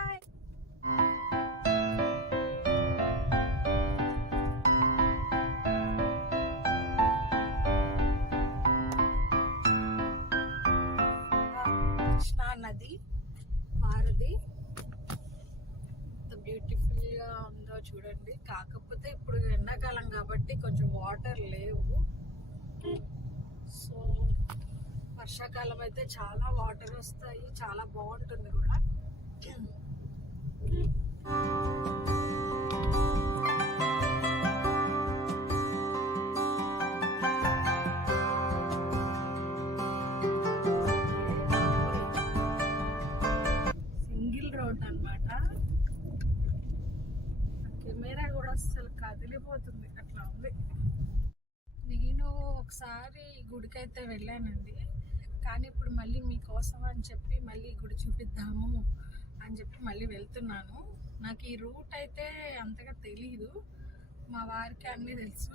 Bye. Krishna నది వారధి ఎంత బ్యూటిఫుల్ గా ఉందో చూడండి. కాకపోతే ఇప్పుడు ఎండాకాలం కాబట్టి కొంచెం వాటర్ లేవు. సో వర్షాకాలం అయితే చాలా వాటర్ వస్తాయి, చాలా బాగుంటుంది కూడా. సింగిల్ రోడ్ అన్నమాట. కెమెరా కూడా అసలు కదిలిపోతుంది, అట్లా ఉంది. నేను ఒకసారి గుడికైతే వెళ్ళానండి, కానీ ఇప్పుడు మళ్ళీ మీకోసం అని చెప్పి మళ్ళీ గుడి చూపిద్దాము అని చెప్పి మళ్ళీ వెళ్తున్నాను. నాకు ఈ రూట్ అయితే అంతగా తెలీదు, మా వారికి అన్నీ తెలుసు.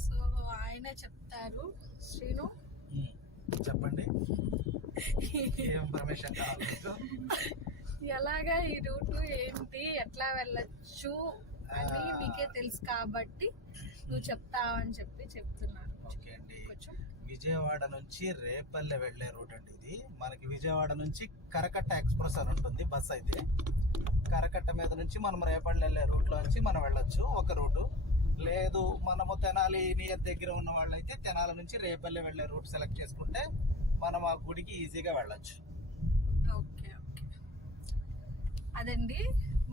సో ఆయనే చెప్తారు. శ్రీను చెప్పండి, ఎలాగా ఈ రూట్ ఏంటి, ఎట్లా వెళ్ళచ్చు అని మీకే తెలుసు కాబట్టి నువ్వు చెప్తావని చెప్పి చెప్తున్నాను. కొంచెం విజయవాడ నుంచి రేపల్లె వెళ్లే రూట్ అండి ఇది. మనకి విజయవాడ నుంచి కరకట్ట ఎక్స్ప్రెస్ అని ఉంటుంది బస్. అయితే కరకట్ట మీద నుంచి మనం రేపల్లె వెళ్లే రూట్ లో నుంచి మనం వెళ్ళొచ్చు ఒక రూటు. లేదు మనము తెనాలి నియర్ దగ్గర ఉన్న వాళ్ళైతే తెనాలి నుంచి రేపల్లె వెళ్లే రూట్ సెలెక్ట్ చేసుకుంటే మనం ఆ గుడికి ఈజీగా వెళ్ళొచ్చు. ఓకే ఓకే, అదండి.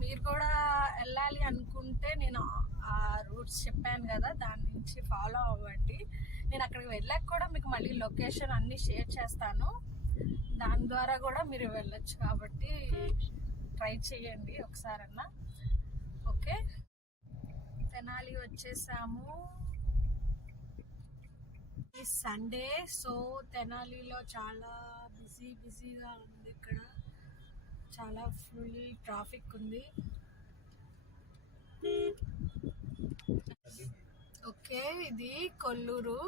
మీరు కూడా వెళ్ళాలి అనుకుంటే నేను ఆ రూట్స్ చెప్పాను కదా, దాని నుంచి ఫాలో అవ్వండి. నేను అక్కడికి వెళ్ళాక కూడా మీకు మళ్ళీ లొకేషన్ అన్ని షేర్ చేస్తాను, దాని ద్వారా కూడా మీరు వెళ్ళొచ్చు. కాబట్టి ట్రై చేయండి ఒకసారన్నా. ఓకే, తెనాలి వచ్చేసాము. ఈ సండే, సో తెనాలిలో చాలా బిజీగా ఉంది. ఇక్కడ చాలా ఫుల్ ట్రాఫిక్ ఉంది. ఓకే, ఇది కొల్లూరు.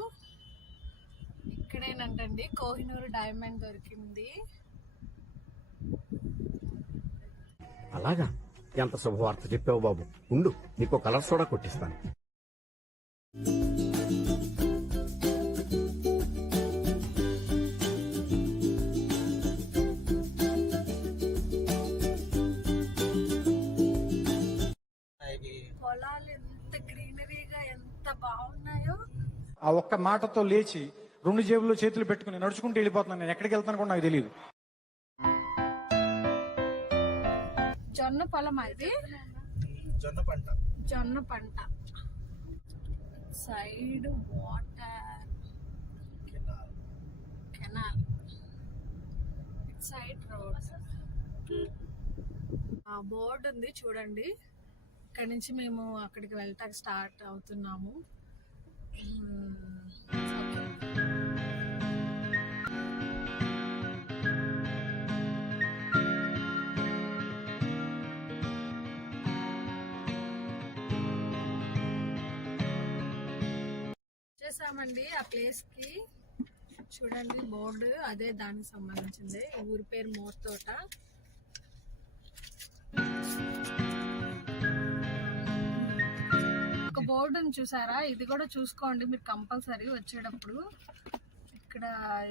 ఇక్కడేనంటండి కోహినూరు డైమండ్ దొరికింది. అలాగా, ఎంత శుభవార్త చెప్పావు బాబు. ఉండు, నీకు కలర్ సోడా కొట్టిస్తాను. పొలాలు ఎంత గ్రీనరీగా ఎంత బాగున్నాయో. ఆ ఒక్క మాటతో లేచి 2 జేబుల్లో చేతులు పెట్టుకుని నడుచుకుంటూ వెళ్ళిపోతున్నాను. నేను ఎక్కడికి వెళ్తాను కూడా నాకు తెలియదు. జొన్న పొలం, అది జొన్న పంట. Side water canal, side road. Board ఉంది చూడండి. ఇక్కడ నుంచి మేము అక్కడికి వెళ్ళటానికి స్టార్ట్ అవుతున్నాము. వచ్చేసామండి ఆ ప్లేస్ కి. చూడండి బోర్డు, అదే దానికి సంబంధించింది. ఊరి పేరు మోర్తోట. ఒక బోర్డుని చూసారా, ఇది కూడా చూసుకోండి మీరు కంపల్సరీ వచ్చేటప్పుడు. ఇక్కడ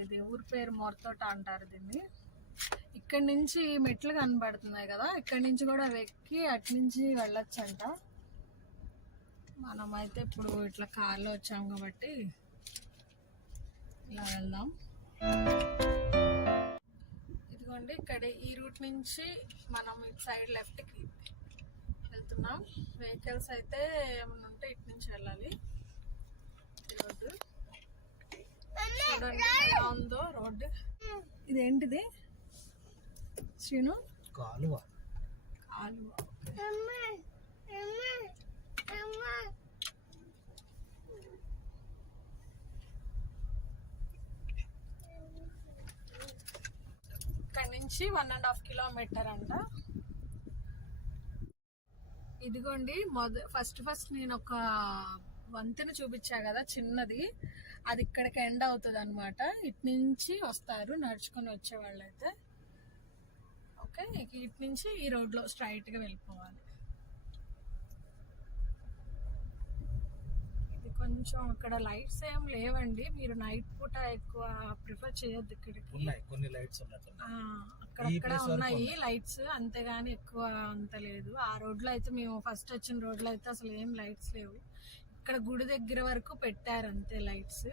ఇది ఊరి పేరు మోర్తోట అంటారు దీన్ని. ఇక్కడ నుంచి మెట్లు కనబడుతున్నాయి కదా, ఇక్కడ నుంచి కూడా ఎక్కి అటు నుంచి వెళ్ళొచ్చంట. మనమైతే ఇప్పుడు ఇట్లా కార్లో వచ్చాం కాబట్టి ఇలా వెళ్దాం. ఇదిగోండి, ఇక్కడ ఈ రూట్ నుంచి మనం ఇటు సైడ్ లెఫ్ట్కి వెళ్తున్నాం. వెహికల్స్ అయితే ఏమన్నా ఉంటే ఇటు నుంచి వెళ్ళాలి. రోడ్డు చూడండి ఎలా ఉందో రోడ్డు. ఇదేంటిది శ్రీను? కాలువ. ఇక్కడ నుంచి 1.5 కిలోమీటర్ అంట. ఇదిగోండి ఫస్ట్ నేను ఒక వంతెన చూపించా కదా చిన్నది, అది ఇక్కడికి ఎండ్ అవుతుంది అనమాట. ఇటు నుంచి వస్తారు నడుచుకొని వచ్చే వాళ్ళైతే. ఓకే, ఇటు నుంచి ఈ రోడ్లో స్ట్రైట్గా వెళ్ళిపోవాలి. ఇది కొంచెం అక్కడ లైట్స్ ఏం లేవండి, మీరు నైట్ పూట ఎక్కువ ప్రిఫర్ చేయొద్దు ఇక్కడికి. ఉన్నాయి కొన్ని లైట్స్ ఉన్నట్టు. అక్కడక్కడ ఉన్నాయి లైట్స్, అంతేగాని ఎక్కువ అంత లేదు. ఆ రోడ్లో అయితే మేము ఫస్ట్ వచ్చిన రోడ్లో అయితే అసలు ఏం లైట్స్ లేవు. ఇక్కడ గుడి దగ్గర వరకు పెట్టారు అంతే లైట్స్.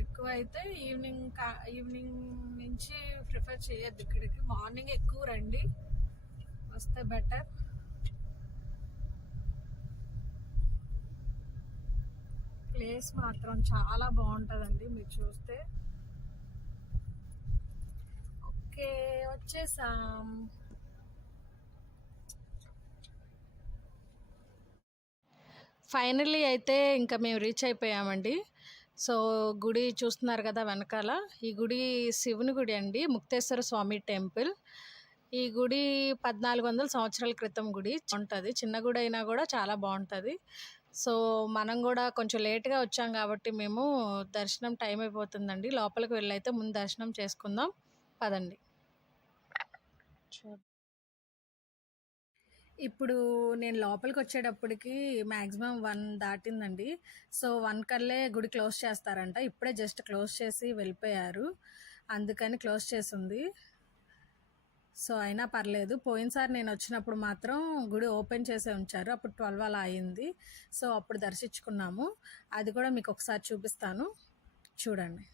ఎక్కువ అయితే ఈవినింగ్ నుంచి ప్రిఫర్ చేయొద్దు ఇక్కడికి. మార్నింగ్ ఎక్కువ రండి, వస్తే బెటర్. ప్లేస్ మాత్రం చాలా బాగుంటుందండి, మీరు చూస్తే. ఓకే, వచ్చేసాం. ఫైనల్లీ అయితే ఇంకా మేము రీచ్ అయిపోయామండి. సో గుడి చూస్తున్నారు కదా వెనకాల, ఈ గుడి శివుని గుడి అండి, ముక్తేశ్వర స్వామి టెంపుల్. ఈ గుడి 1400 సంవత్సరాల క్రితం గుడి ఉంటుంది. చిన్న గుడి అయినా కూడా చాలా బాగుంటుంది. సో మనం కూడా కొంచెం లేట్గా వచ్చాం కాబట్టి మేము దర్శనం టైం అయిపోతుందండి. లోపలికి వెళ్ళైతే ముందు దర్శనం చేసుకుందాం, పదండి. ఇప్పుడు నేను లోపలికి వచ్చేటప్పటికి మ్యాక్సిమం 1 దాటిందండి. సో 1 కల్లే గుడి క్లోజ్ చేస్తారంట. ఇప్పుడే జస్ట్ క్లోజ్ చేసి వెళ్ళిపోయారు, అందుకని క్లోజ్ చేసి ఉంది. సో అయినా పర్లేదు. పోయినసారి నేను వచ్చినప్పుడు మాత్రం గుడి ఓపెన్ చేసే ఉంచారు, అప్పుడు 12 అలా అయింది. సో అప్పుడు దర్శించుకున్నాము, అది కూడా మీకు ఒకసారి చూపిస్తాను, చూడండి.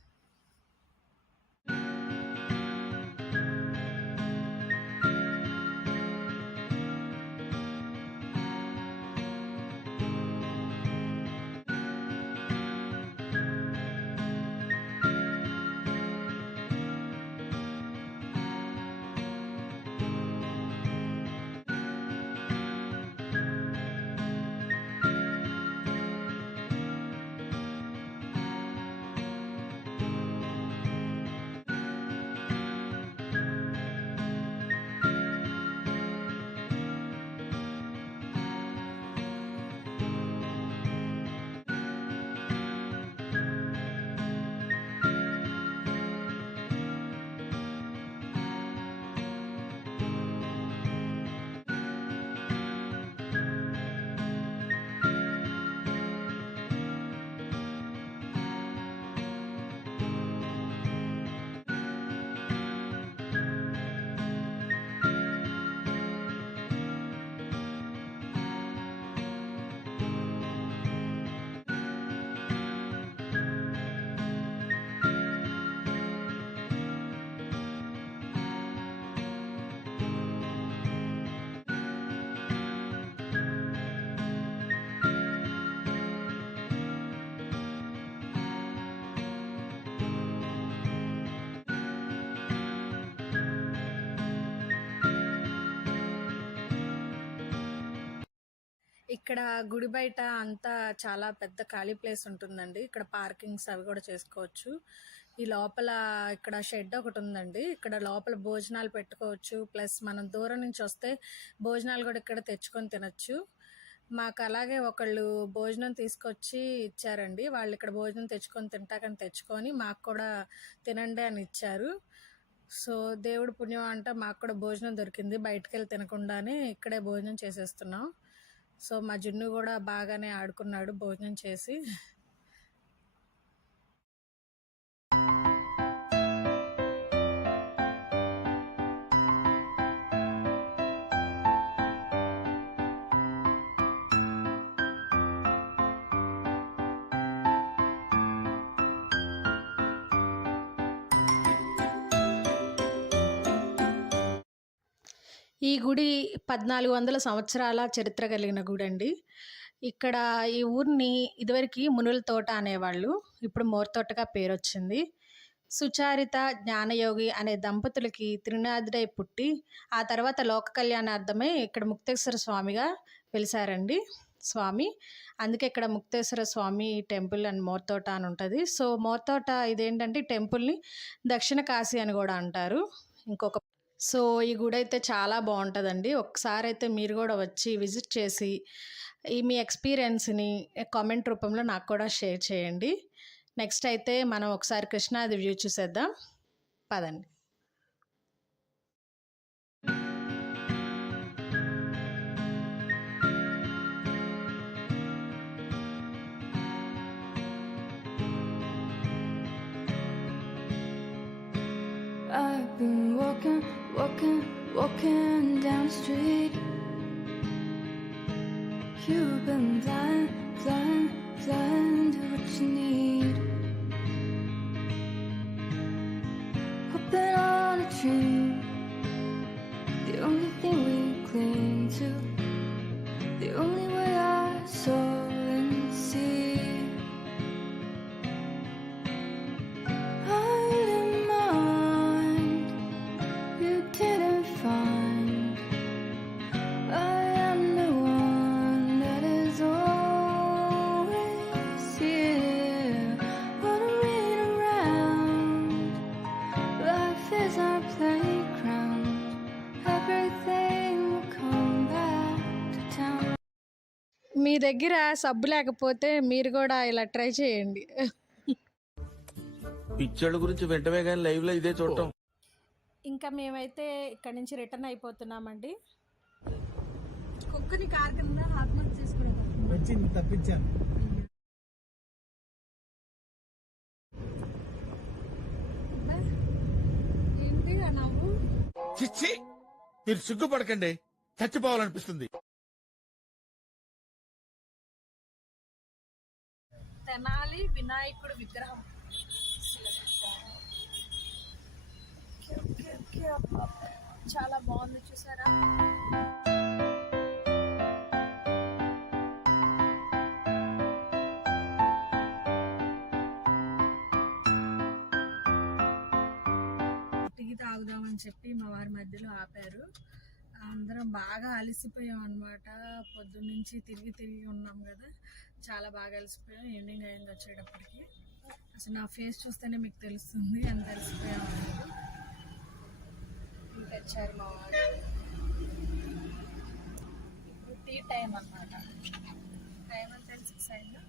ఇక్కడ గుడి బయట అంతా చాలా పెద్ద ఖాళీ ప్లేస్ ఉంటుందండి. ఇక్కడ పార్కింగ్స్ అవి కూడా చేసుకోవచ్చు. ఈ లోపల ఇక్కడ షెడ్ ఒకటి ఉందండి, ఇక్కడ లోపల భోజనాలు పెట్టుకోవచ్చు. ప్లస్ మనం దూరం నుంచి వస్తే భోజనాలు కూడా ఇక్కడ తెచ్చుకొని తినచ్చు. మాకు అలాగే ఒకళ్ళు భోజనం తీసుకొచ్చి ఇచ్చారండి. వాళ్ళు ఇక్కడ భోజనం తెచ్చుకొని తింటాకని తెచ్చుకొని మాకు కూడా తినండి అని ఇచ్చారు. సో దేవుడు పుణ్యం అంట మాకు కూడా భోజనం దొరికింది, బయటకు వెళ్ళి తినకుండానే ఇక్కడే భోజనం చేసేస్తున్నాం. సో మా జున్ను కూడా బాగానే ఆడుకున్నాడు భోజనం చేసి. ఈ గుడి 1400 సంవత్సరాల చరిత్ర కలిగిన గుడి అండి. ఇక్కడ ఈ ఊరిని ఇదివరకు మునుల తోట అనేవాళ్ళు, ఇప్పుడు మోర్తోటగా పేరు వచ్చింది. సుచారిత జ్ఞానయోగి అనే దంపతులకి త్రినాథుడై పుట్టి ఆ తర్వాత లోక కళ్యాణార్థమే ఇక్కడ ముక్తేశ్వర స్వామిగా వెలిసారండి స్వామి. అందుకే ఇక్కడ ముక్తేశ్వర స్వామి టెంపుల్ అండ్ మోర్తోట అని ఉంటుంది. సో మోర్తోట ఇదేంటంటే టెంపుల్ని దక్షిణ కాశీ అని కూడా అంటారు. సో ఈ గుడి అయితే చాలా బాగుంటుందండి. ఒకసారి అయితే మీరు కూడా వచ్చి విజిట్ చేసి మీ ఎక్స్పీరియన్స్ని కామెంట్ రూపంలో నాకు కూడా షేర్ చేయండి. నెక్స్ట్ అయితే మనం ఒకసారి కృష్ణాది వ్యూ చూసేద్దాం, పదండి. Been walking down the street. You've been blind to what you need. Hoping on a dream, the only thing we cling to, the only way our soul and see. మీ దగ్గర సబ్బు లేకపోతే మీరు కూడా ఇలా ట్రై చేయండి. పిక్చర్ల గురించి వెంటనే కానీ లైవ్ లో ఇదే చూడటం. ఇంకా మేమైతే ఇక్కడ నుంచి రిటర్న్ అయిపోతున్నామండి. కుక్కని కార్ కింద ఆత్మహత్య చేసుకునేది వచ్చింది, తప్పించాను. ఏంటి నవ్వు? చిచ్చి, మీరు సిగ్గుపడకండి, చచ్చిపోవాలనిపిస్తుంది. తెనాలి వినాయకుడు విగ్రహం. చాలా బాగుంది, చూసారా? టీ తాగుదామని చెప్పి మా వారి మధ్యలో ఆపారు. అందరం బాగా అలసిపోయాం అనమాట. పొద్దున్నుంచి తిరిగి ఉన్నాం కదా, చాలా బాగా అలసిపోయాం. ఈవినింగ్ అయింది వచ్చేటప్పటికి. అసలు నా ఫేస్ చూస్తేనే మీకు తెలుస్తుంది ఎంత అలసిపోయాం అనేది. ఇంకా వచ్చారు మా వారు. ఇప్పుడు టీ టైం అన్నమాట. టైం అంతా 6 అయింది.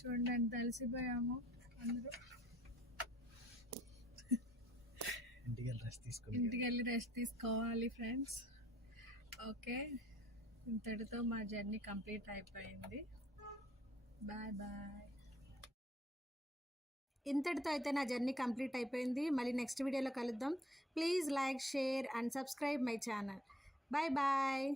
చూడండి ఎంత అలసిపోయాము అందరూ. ఇంటికి వెళ్ళి రెస్ట్ తీసుకోవాలి ఫ్రెండ్స్. ఓకే, ఇంతటితో మా జర్నీ కంప్లీట్ అయిపోయింది. Bye bye. ఇంతటితో అయితే నా జర్నీ కంప్లీట్ అయిపోయింది. మళ్ళీ నెక్స్ట్ వీడియోలో కలుద్దాం. Please like, share and subscribe my channel. Bye bye.